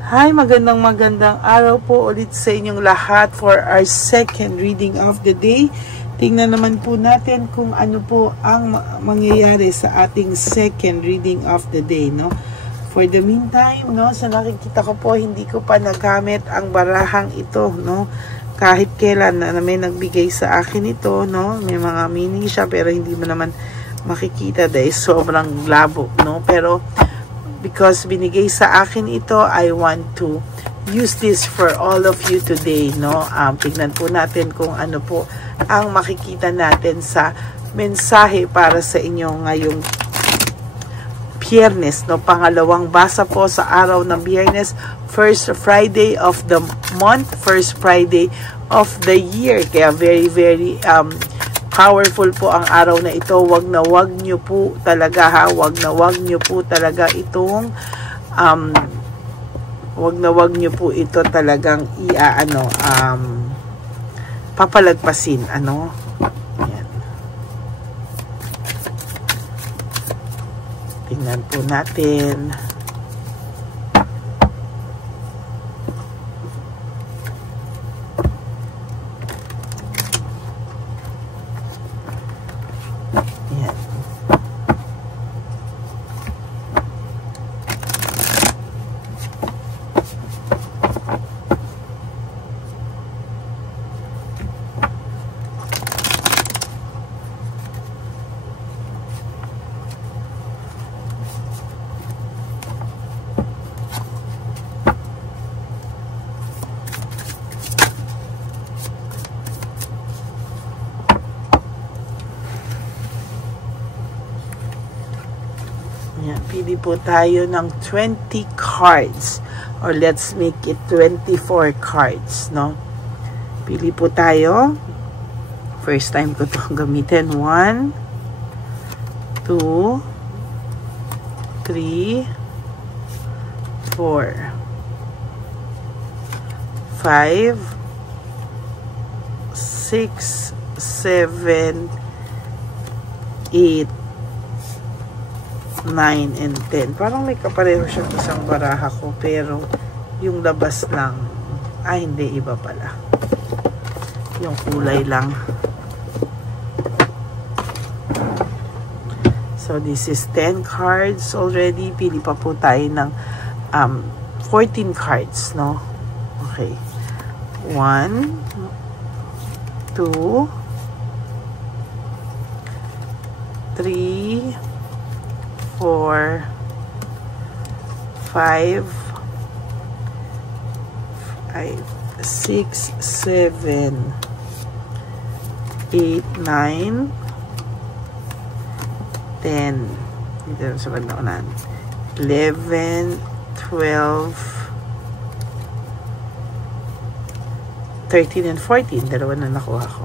Hi, magandang araw po ulit sa inyong lahat for our second reading of the day. Tingnan naman po natin kung ano po ang mangyayari sa ating second reading of the day, no? For the meantime, no, sa nakikita ko po, hindi ko pa nagamit ang barahang ito, no? Kahit kailan na may nagbigay sa akin ito, no? May mga meaning siya pero hindi mo naman makikita dahil sobrang labo, no? Pero because binigay sa akin ito, I want to use this for all of you today, no? Tignan po natin kung ano po ang makikita natin sa mensahe para sa inyo ngayong Biyernes, no? Pangalawang basa po sa araw ng Biyernes, first Friday of the month, first Friday of the year. Kaya very powerful po ang araw na ito. Wag nyo po talaga, ha? Wag nyo po talaga itong wag nyo po ito talagang papalagpasin, ano? Ayan. Tingnan po natin. Pili po tayo ng 20 cards or let's make it 24 cards, no? Pili po tayo. First time ko itong gamitin. 1, 2, 3, 4, 5, 6, 7, 8, 9 and 10. Parang may kapareho siyang isang baraha ko pero yung labas lang hindi, iba pala yung kulay lang. So this is 10 cards already. Pili pa po tayo ng 14 cards, no? Okay, 1, 2, 3, 4, 5, 6, 7, 8, 9, 10. Dito sa bandang 11, 12, 13, and 14. Dalawa na nakuha ko.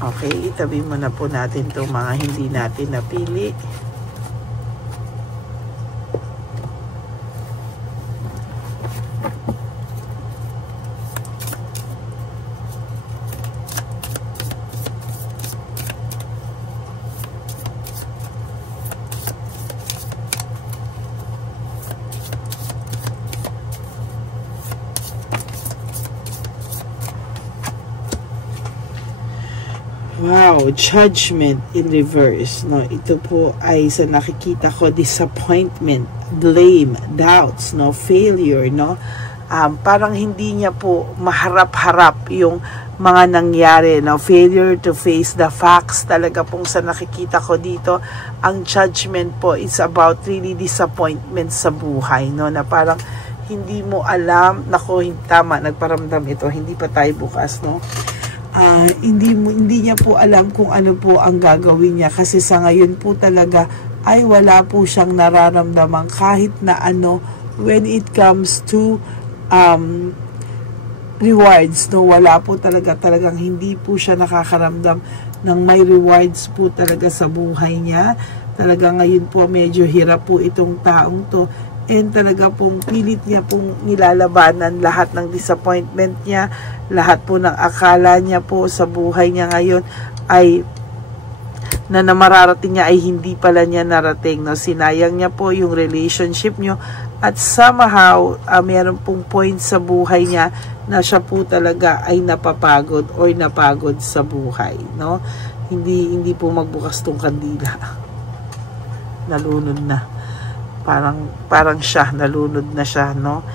Okay, itabi muna po natin itong mga hindi natin napili. Wow, judgment in reverse, no? Ito po ay sa nakikita ko, disappointment, blame, doubts, no? Failure, no? Parang hindi niya po maharap-harap yung mga nangyari, no? Failure to face the facts. Talaga pong sa nakikita ko dito, ang judgment po is about really disappointment sa buhay, no? Na parang hindi mo alam, tama, nagparamdam ito, hindi pa tayo bukas, no? Hindi niya po alam kung ano po ang gagawin niya kasi sa ngayon po talaga ay wala po siyang nararamdaman kahit na ano when it comes to rewards, no? Wala po talagang hindi po siya nakakaramdam ng may rewards po talaga sa buhay niya. Talaga ngayon po medyo hirap po itong taong to. And talaga pong pilit niya pong nilalabanan lahat ng disappointment niya, lahat po ng akala niya po sa buhay niya ngayon ay na mararating niya ay hindi pala niya narating, no? Sinayang niya po yung relationship niyo at somehow meron pong point sa buhay niya na siya po talaga ay napapagod or napagod sa buhay, no? Hindi po magbukas tong kandila. Nalunod na. Parang siya, nalunod na siya, no?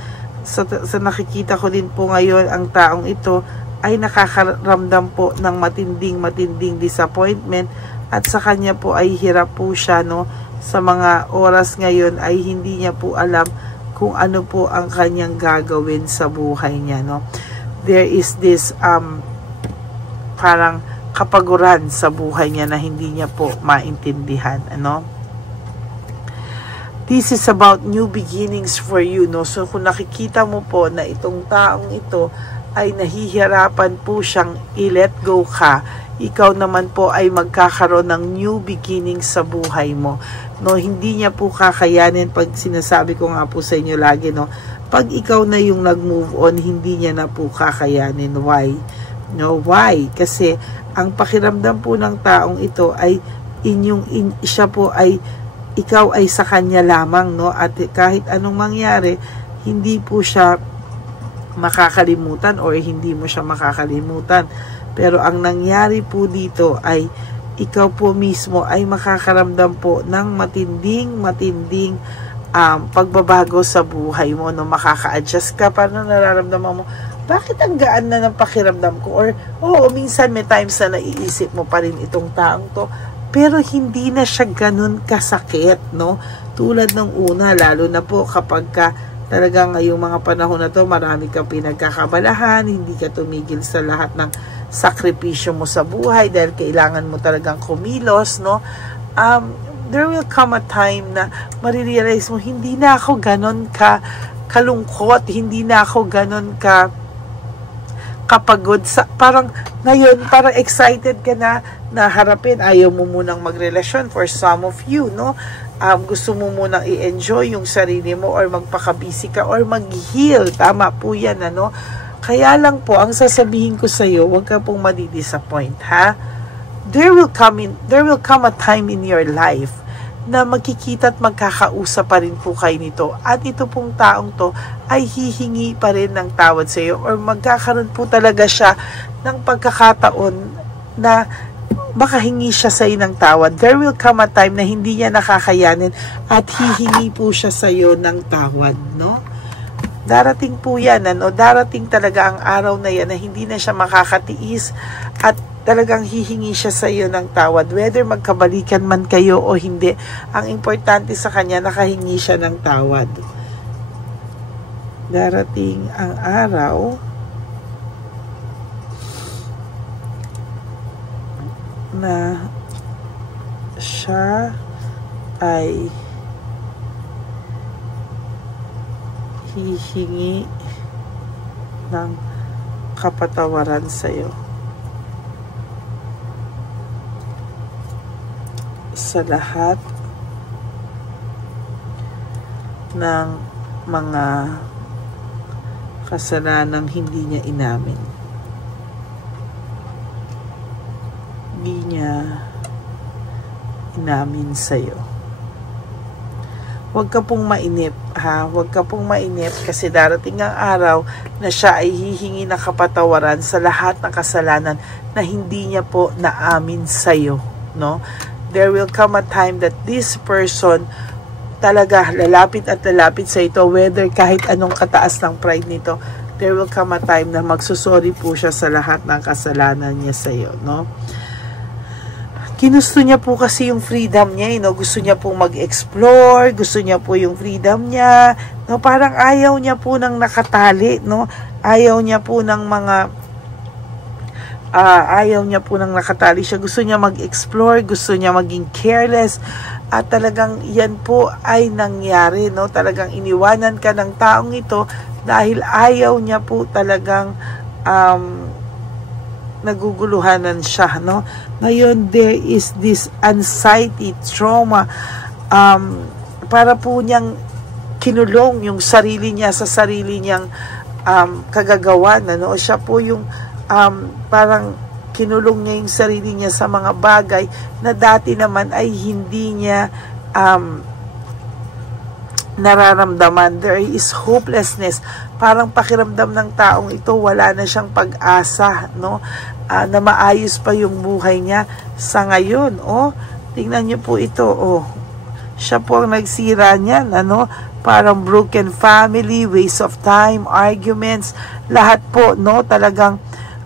Sa nakikita ko din po ngayon, ang taong ito ay nakakaramdam po ng matinding disappointment, at sa kanya po ay hirap po siya, no? Sa mga oras ngayon ay hindi niya po alam kung ano po ang kanyang gagawin sa buhay niya, no? There is this parang kapaguran sa buhay niya na hindi niya po maintindihan, ano? This is about new beginnings for you, no? So kung nakikita mo po na itong taong ito ay nahihirapan po siyang i-let go ka, ikaw naman po ay magkakaroon ng new beginning sa buhay mo, no? Hindi niya po kakayanin, pag sinasabi ko nga po sa inyo lagi, no, pag ikaw na yung nag-move on, hindi niya na po kakayanin. Why? No, why? Kasi ang pakiramdam po ng taong ito ay siya po ay ikaw ay sa kanya lamang, no? At kahit anong mangyari, hindi po siya makakalimutan or hindi mo siya makakalimutan. Pero ang nangyari po dito ay ikaw po mismo ay makakaramdam po ng matinding pagbabago sa buhay mo, no? Makaka-adjust ka. Paano nararamdaman mo? Bakit ang gaan na ng pakiramdam ko? Or, minsan may times na naiisip mo pa rin itong taong to, pero hindi na siya ganun kasakit, no? Tulad ng una, lalo na po kapag talagang ngayong mga panahon na to, marami kang pinagkakabalahan, hindi ka tumigil sa lahat ng sakripisyo mo sa buhay dahil kailangan mo talagang kumilos, no? There will come a time na marirealize mo, hindi na ako ganun kalungkot, hindi na ako ganun kapagod. Parang ngayon, parang excited ka na harapin. Ayaw mo munang magrelasyon for some of you, no? Gusto mo munang i-enjoy yung sarili mo or magpakabisi ka or mag-heal. Tama po yan, ano? Kaya lang po, ang sasabihin ko sa iyo, huwag ka pong madi-disappoint, ha? There will come a time in your life na magkikita at magkakausap pa rin po kayo nito. At ito pong taong to ay hihingi pa rin ng tawad sa iyo or magkakaroon po talaga siya ng pagkakataon na makahingi siya sa iyo ng tawad. There will come a time na hindi niya nakakayanin at hihingi po siya sa iyo ng tawad, no? Darating po yan, ano? Darating talaga ang araw na yan na hindi na siya makakatiis at talagang hihingi siya sa iyo ng tawad. Whether magkabalikan man kayo o hindi, ang importante sa kanya, nakahingi siya ng tawad. Darating ang araw na siya ay hihingi ng kapatawaran sa iyo. Sa lahat ng mga kasalanang hindi niya inamin. Hindi niya inamin sa'yo. Huwag ka pong mainip, ha? Huwag ka pong mainip kasi darating ang araw na siya ay hihingi ng kapatawaran sa lahat ng kasalanan na hindi niya po naamin sa'yo, no? There will come a time that this person talaga lalapit at lalapit sa ito, whether kahit anong kataas ng pride nito, there will come a time na magsusorry po siya sa lahat ng kasalanan niya sa iyo, no? Ginusto niya po kasi yung freedom niya, no? Gusto niya po mag-explore, gusto niya po yung freedom niya, no? Parang ayaw niya po ng nakatali, no? Ayaw niya po ng nakatali siya. Gusto niya mag-explore, gusto niya maging careless, at talagang yan po ay nangyari, no? Talagang iniwanan ka ng taong ito dahil ayaw niya po talagang naguguluhanan siya, no? Ngayon, there is this anxiety, trauma, para po niyang kinulong yung sarili niya sa sarili niyang kagagawan, ano? Siya po yung parang kinulong niya yung sarili niya sa mga bagay na dati naman ay hindi niya nararamdaman. There is hopelessness. Parang pakiramdam ng taong ito, wala na siyang pag-asa, no? Na maayos pa yung buhay niya sa ngayon. Tingnan niyo po ito, siya po ang nagsira niyan, ano? Parang broken family, waste of time, arguments, lahat po, no? Talagang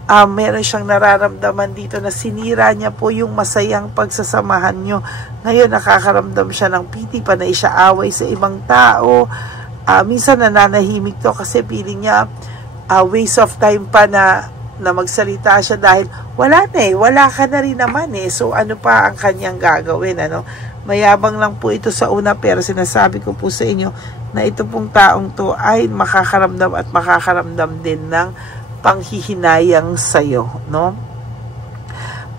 meron siyang nararamdaman dito na sinira niya po yung masayang pagsasamahan nyo. Ngayon, nakakaramdam siya ng piti, panay siya away sa ibang tao. Minsan nananahimik to kasi feeling niya waste of time pa na magsalita siya dahil wala ka na rin naman So, ano pa ang kanyang gagawin, ano? Mayabang lang po ito sa una, pero sinasabi ko po sa inyo na ito pong taong to ay makakaramdam at makakaramdam din ng panghihinayang sa'yo, no?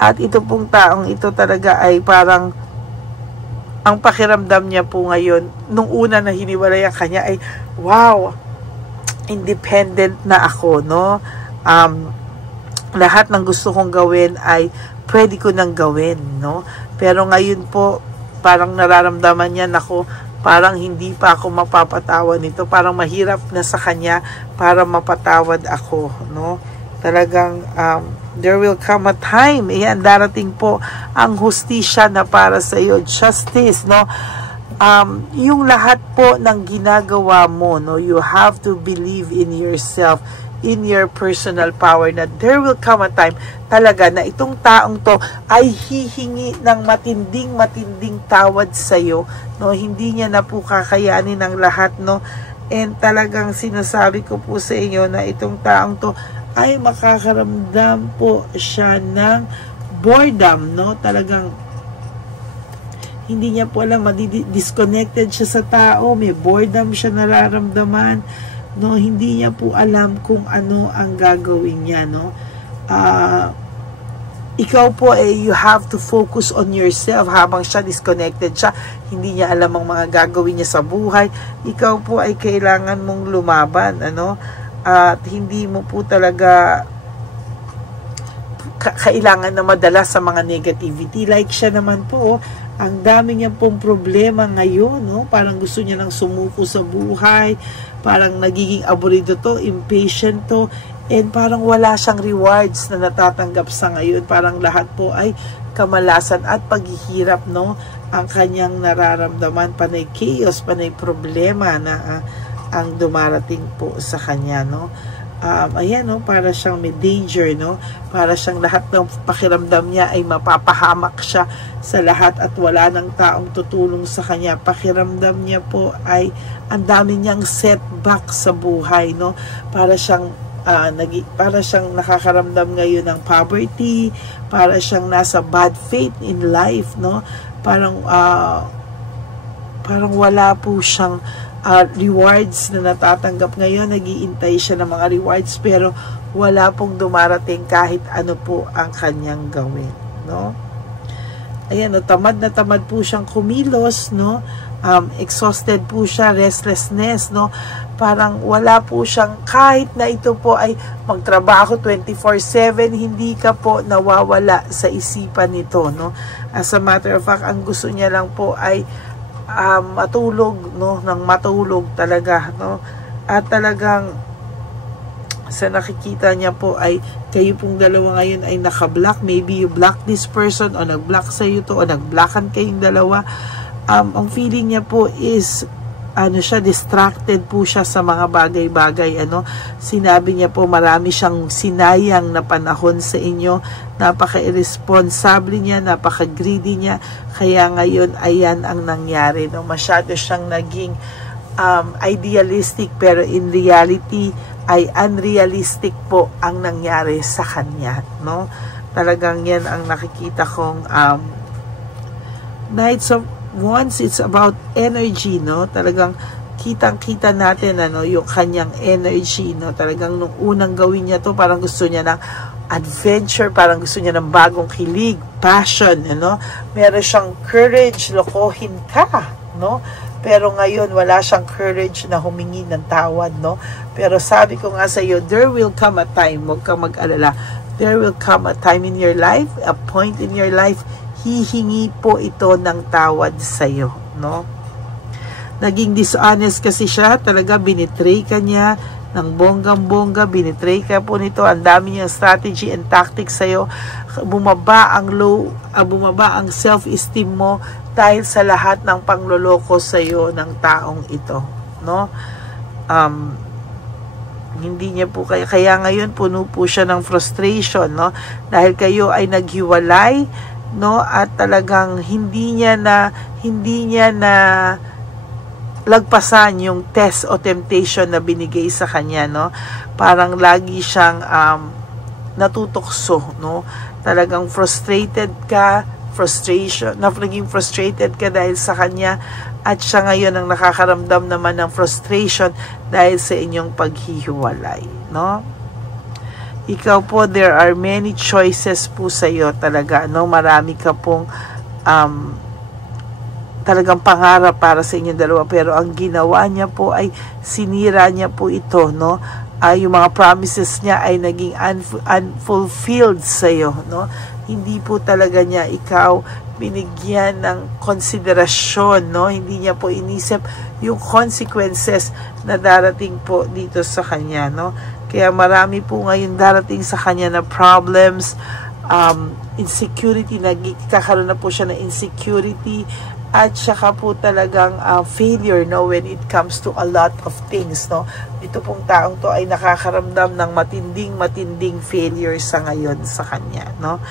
At ito pong taong ito talaga ay parang ang pakiramdam niya po ngayon, nung una na hiniwalay ang kanya ay, wow, independent na ako, no? Lahat ng gusto kong gawin ay pwede ko nang gawin, no? Pero ngayon po, parang nararamdaman niya, nako, parang hindi pa ako mapapatawad nito. Parang mahirap na sa kanya para mapatawad ako, no? Talagang there will come a time, darating po ang hustisya na para sa iyo, justice, no? Yung lahat po ng ginagawa mo, no, you have to believe in yourself, in your personal power, na there will come a time talaga na itong taong to ay hihingi ng matinding tawad sa iyo, no? Hindi niya na po kakayanin ang lahat, no? And talagang sinasabi ko po sa inyo na itong taong to ay makakaramdam po siya ng boredom, no? Talagang hindi niya po alam, disconnected siya sa tao, may boredom siya nararamdaman, no? Hindi niya po alam kung ano ang gagawin niya, no? Ikaw po you have to focus on yourself habang siya disconnected siya, hindi niya alam ang mga gagawin niya sa buhay. Ikaw po ay kailangan mong lumaban, ano? At hindi mo po talaga kailangan na madala sa mga negativity. Like siya naman po, ang dami niya pong problema ngayon, no? Parang gusto niya nang sumuko sa buhay, parang nagiging aburido to, impatient to, and parang wala siyang rewards na natatanggap sa ngayon. Parang lahat po ay kamalasan at paghihirap, no? Ang kanyang nararamdaman, panay chaos, panay problema na ang dumarating po sa kanya, no? Ayan, no? Para siyang may danger, no? Para siyang lahat ng pakiramdam niya ay mapapahamak siya sa lahat at wala ng taong tutulong sa kanya. Pakiramdam niya po ay ang dami niyang setback sa buhay, no? Para siyang nakakaramdam ngayon ng poverty, para siyang nasa bad faith in life, no? Parang wala po siyang rewards na natatanggap ngayon. Nag-iintay siya ng mga rewards pero wala pong dumarating kahit ano po ang kanyang gawin, no? Ayan, no, tamad na tamad po siyang kumilos, no? Exhausted po siya, restlessness, no? Parang wala po siyang, kahit na ito po ay magtrabaho 24/7, hindi ka po nawawala sa isipan nito, no? As a matter of fact, ang gusto niya lang po ay matulog, no? Nang matulog talaga, no? At talagang sa nakikita niya po ay kayo pong dalawa ngayon ay naka-block. Maybe you block this person o nag-block sa iyo to o nag-blockan kayong dalawa. Ang feeling niya po is distracted po siya sa mga bagay-bagay, ano? Sinabi niya po marami siyang sinayang na panahon sa inyo. Napaka-irresponsible niya, napaka-greedy niya. Kaya ngayon ayan ang nangyari, no? Masyado siyang naging idealistic pero in reality ay unrealistic po ang nangyari sa kanya, no? Talagang yan ang nakikita kong Knights of Wands. It's about energy, no? Talagang kitang-kita natin yung kanyang energy, no? Talagang nung unang gawin niya to, parang gusto niya ng adventure, parang gusto niya ng bagong kilig, passion, ano? Meron siyang courage, lokohin ka, no? Pero ngayon, wala siyang courage na humingi ng tawad, no? Pero sabi ko nga sa iyo, there will come a time, huwag kang mag-alala, there will come a time in your life, a point in your life, hihingi po ito ng tawad sa iyo, no? naging dishonest kasi siya, talaga binitray ka niya ng bonggang-bongga, binitray ka po nito, ang dami niyang strategy and tactics sa'yo, bumaba ang self-esteem mo dahil sa lahat ng pangloloko sa'yo ng taong ito, no? Hindi niya po kaya ngayon puno po siya ng frustration, no? Dahil kayo ay naghiwalay, no? At talagang hindi niya na lagpasan yung test o temptation na binigay sa kanya, no? Parang lagi siyang natutokso, no? Talagang naging frustrated ka dahil sa kanya, at siya ngayon ang nakakaramdam naman ng frustration dahil sa inyong paghihiwalay, no? Ikaw po, there are many choices po sa iyo talaga, no? Marami ka pong talagang pangarap para sa inyong dalawa, pero ang ginawa niya po ay sinira niya po ito, no? Yung mga promises niya ay naging unfulfilled sa iyo, no? Hindi po talaga niya ikaw binigyan ng konsiderasyon, no? Hindi niya po inisip yung consequences na darating po dito sa kanya, no? Kaya marami po ngayon darating sa kanya na problems, insecurity, nagkakaroon na po siya ng insecurity, at saka po talagang failure, no, when it comes to a lot of things, no? Ito pong taong to ay nakakaramdam ng matinding failure sa ngayon sa kanya, no?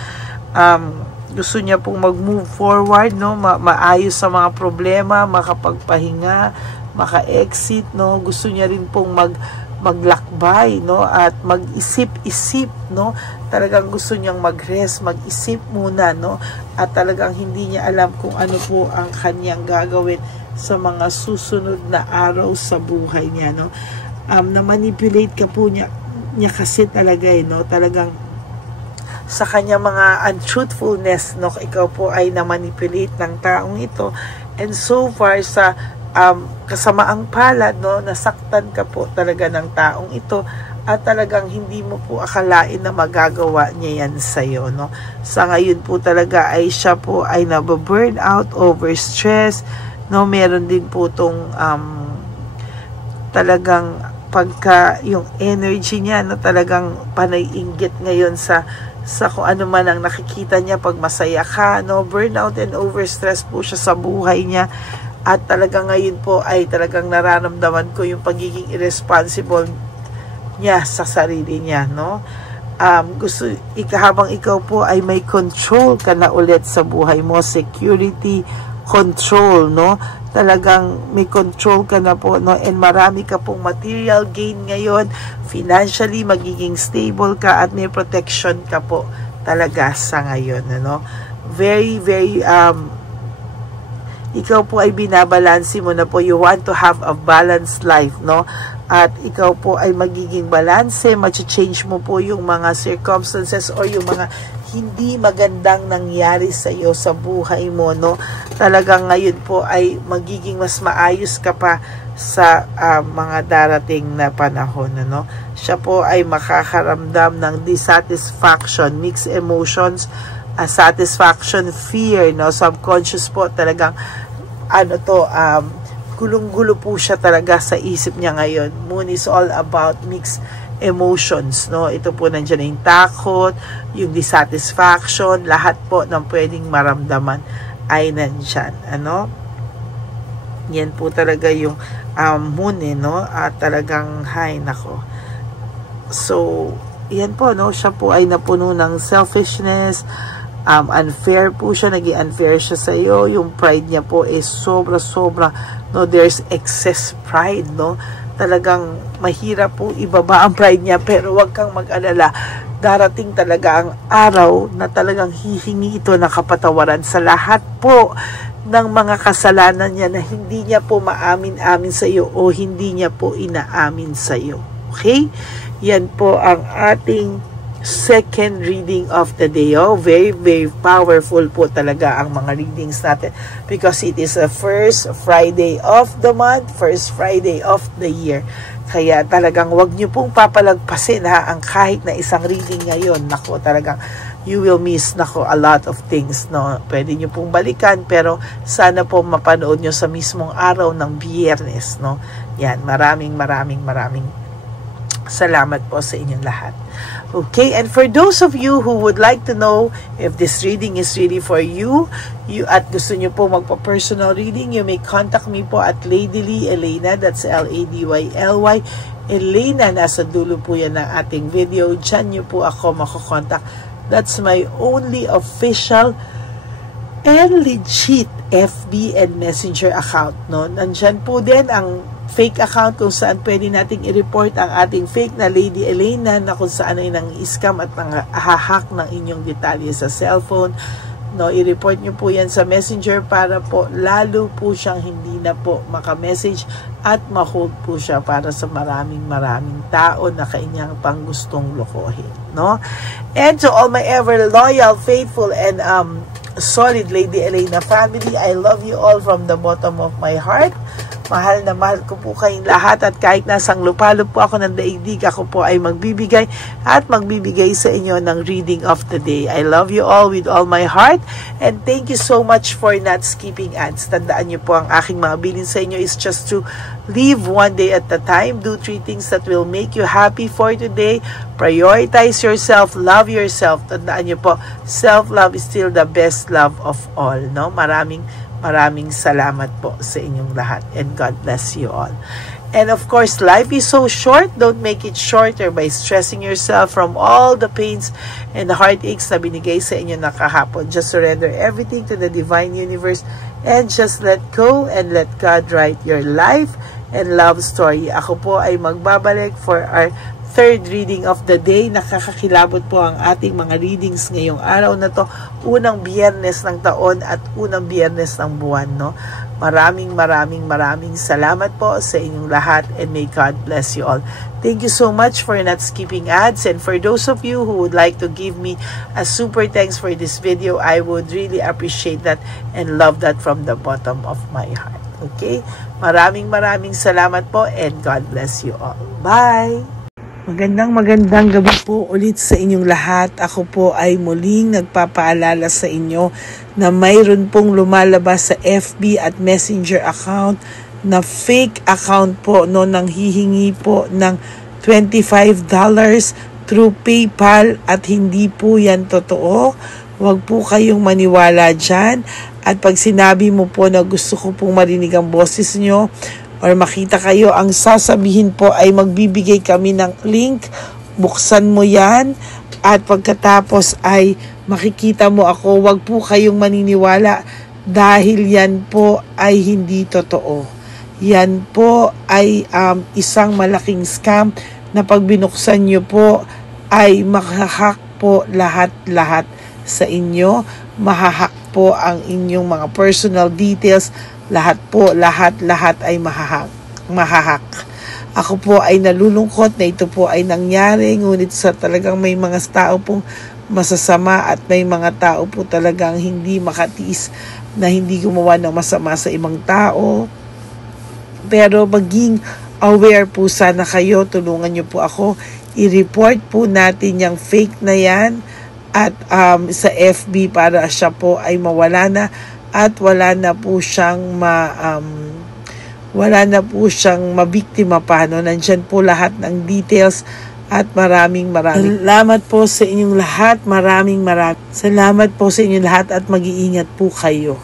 Gusto niya pong mag-move forward, no? Maayos sa mga problema, makapagpahinga, maka-exit, no? Gusto niya rin pong maglakbay, no? At mag-isip-isip, no? Talagang gusto niyang mag-rest, mag-isip muna, no? At talagang hindi niya alam kung ano po ang kanyang gagawin sa mga susunod na araw sa buhay niya, no? Na-manipulate ka po niya kasi talaga, no? Talagang sa kanya mga untruthfulness, no? Ikaw po ay na-manipulate ng taong ito, and so far sa kasamaang palad, no? Nasaktan ka po talaga ng taong ito, at talagang hindi mo po akalain na magagawa niya yan sa'yo, no? Sa ngayon po talaga ay siya po ay nababurn out, overstress, no? Meron din po itong talagang pagka yung energy niya, no? Talagang panay-inggit ngayon sa kung ano man ang nakikita niya pag masaya ka, no? Burnout and overstress po siya sa buhay niya, at talagang ngayon po ay talagang nararamdaman ko yung pagiging irresponsible niya sa sarili niya, no? Habang ikaw po ay may control ka na ulit sa buhay mo, security, control, no? Talagang may control ka na po, no? And marami ka pong material gain ngayon, financially magiging stable ka, at may protection ka po talaga sa ngayon, no? Very ikaw po ay binabalansi mo na po, you want to have a balanced life, no? At ikaw po ay magiging balanse, ma-change mo po yung mga circumstances or yung mga hindi magandang nangyari sa iyo sa buhay mo, no? Talagang ngayon po ay magiging mas maayos ka pa sa mga darating na panahon, no? Siya po ay makakaramdam ng dissatisfaction, mixed emotions, satisfaction, fear, no? Subconscious po talagang gulong-gulo po siya talaga sa isip niya ngayon. Moon is all about mixed emotions, no? Ito po nandiyan yung takot, yung dissatisfaction, lahat po ng pwedeng maramdaman ay nandiyan, ano? Yan po talaga yung moon, no? At talagang, nako. So, yan po, no? Siya po ay napuno ng selfishness, unfair po siya, naging unfair siya sa iyo. Yung pride niya po is sobra-sobra, no? There's excess pride, no? Talagang mahirap po ibaba ang pride niya, pero wag kang mag-alala, darating talaga ang araw na talagang hihingi ito ng kapatawaran sa lahat po ng mga kasalanan niya na hindi niya po maamin-amin sa iyo o hindi niya po inaamin sa iyo. Okay? Yan po ang ating second reading of the day. Very, very powerful po talaga ang mga readings natin because it is the first Friday of the month, first Friday of the year. Kaya talagang wag niyo pong papalagpasin ang kahit na isang reading ngayon. Naku, talagang you will miss a lot of things, no? Pwede nyo pong balikan, pero sana po mapanood nyo sa mismong araw ng Biyernes, no? Yan, maraming salamat po sa inyong lahat. Okay, and for those of you who would like to know if this reading is really for you, at gusto nyo po magpa-personal reading, you may contact me po at Ladyly Elena, that's Ladyly. Elena, nasa dulo po yan ng ating video. Diyan nyo po ako makokontak. That's my only official and legit FB and Messenger account, no? Nandyan po din ang fake account kung saan pwede nating i-report ang ating fake na Lady Elena na kung saan ay nang-scam at nang-hack ng inyong detalye sa cellphone, no? I-report nyo po yan sa Messenger para po lalo po siyang hindi na po maka-message at ma-hold po siya para sa maraming tao na kanyang pang gustong lokohin, no? And to all my ever loyal, faithful, and solid Lady Elena family, I love you all from the bottom of my heart. Mahal na mahal ko po kayong lahat, at kahit nasang lupalop po ako ng daigdig, ako po ay magbibigay sa inyo ng reading of the day. I love you all with all my heart, and thank you so much for not skipping ads. Tandaan niyo po, ang aking mga bilin sa inyo is just to live one day at a time. Do 3 things that will make you happy for today. Prioritize yourself, love yourself. Tandaan niyo po, self-love is still the best love of all, no? Maraming salamat po sa inyong lahat, and God bless you all. And of course, life is so short. Don't make it shorter by stressing yourself from all the pains and the heartaches na binigay sa inyo na kahapon. Just surrender everything to the divine universe and just let go and let God write your life and love story. Ako po ay magbabalik for our third reading of the day. Nakakakilabot po ang ating mga readings ngayong araw na to, unang Biyernes ng taon at unang Biyernes ng buwan, no? Maraming salamat po sa inyong lahat, and may God bless you all. Thank you so much for not skipping ads, and for those of you who would like to give me a super thanks for this video, I would really appreciate that and love that from the bottom of my heart. Okay? Maraming salamat po, and God bless you all. Bye! Magandang gabi po ulit sa inyong lahat. Ako po ay muling nagpapaalala sa inyo na mayroon pong lumalabas sa FB at Messenger account na fake account po, no, nang hihingi po ng $25 through PayPal, at hindi po yan totoo. Huwag po kayong maniwala dyan. At pag sinabi mo po na gusto ko pong marinig ang boses nyo, or makita kayo, ang sasabihin po ay magbibigay kami ng link, buksan mo yan, at pagkatapos ay makikita mo ako. Huwag po kayong maniniwala dahil yan po ay hindi totoo. Yan po ay isang malaking scam na pag binuksan nyo po ay mahahack po lahat sa inyo. Mahahack po ang inyong mga personal details. Lahat ay mahahak. Ako po ay nalulungkot na ito po ay nangyari, ngunit sa talagang may mga tao pong masasama, at may mga tao po talagang hindi makatiis na hindi gumawa ng masama sa ibang tao. Pero maging aware po sana kayo, tulungan niyo po ako, i-report po natin yung fake na yan at sa FB para siya po ay mawala na. At wala na po siyang mabiktima pa, no? Nandyan po lahat ng details, at maraming salamat po sa inyong lahat. Maraming salamat po sa inyong lahat, at mag-iingat po kayo.